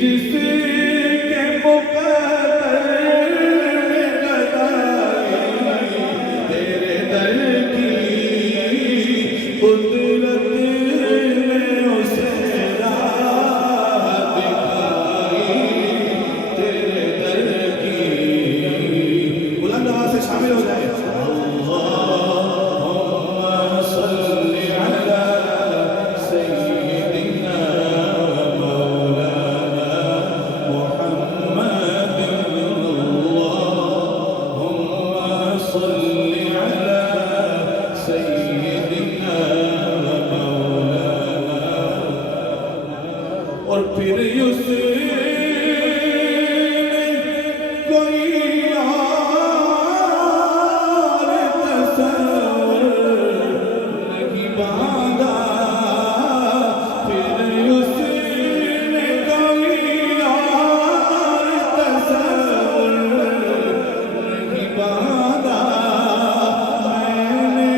जिसके मुकद्दर में गदाई तेरे दर की कुदरत ने उसे राह दिखाई तेरे दर की। बुलंद आवाज से शामिल हो जाए। और फिर उसने कोई और तस्वर नहीं बांधा, फिर उसने कोई और तस्वर नहीं बांधा। मैंने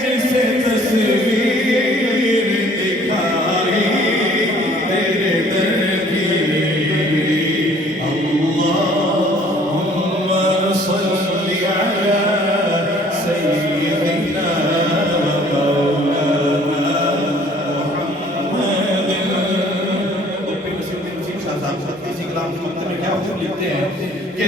जिसे तस्वीर दिखाई तेरे दर की। अल्लाहुम्मा सल्ली अला सय्यिदिना व मौलाना मुहम्मद। और फिर नसीब शाह साहब इसी कलाम के अंदर में क्या लिखते हैं कि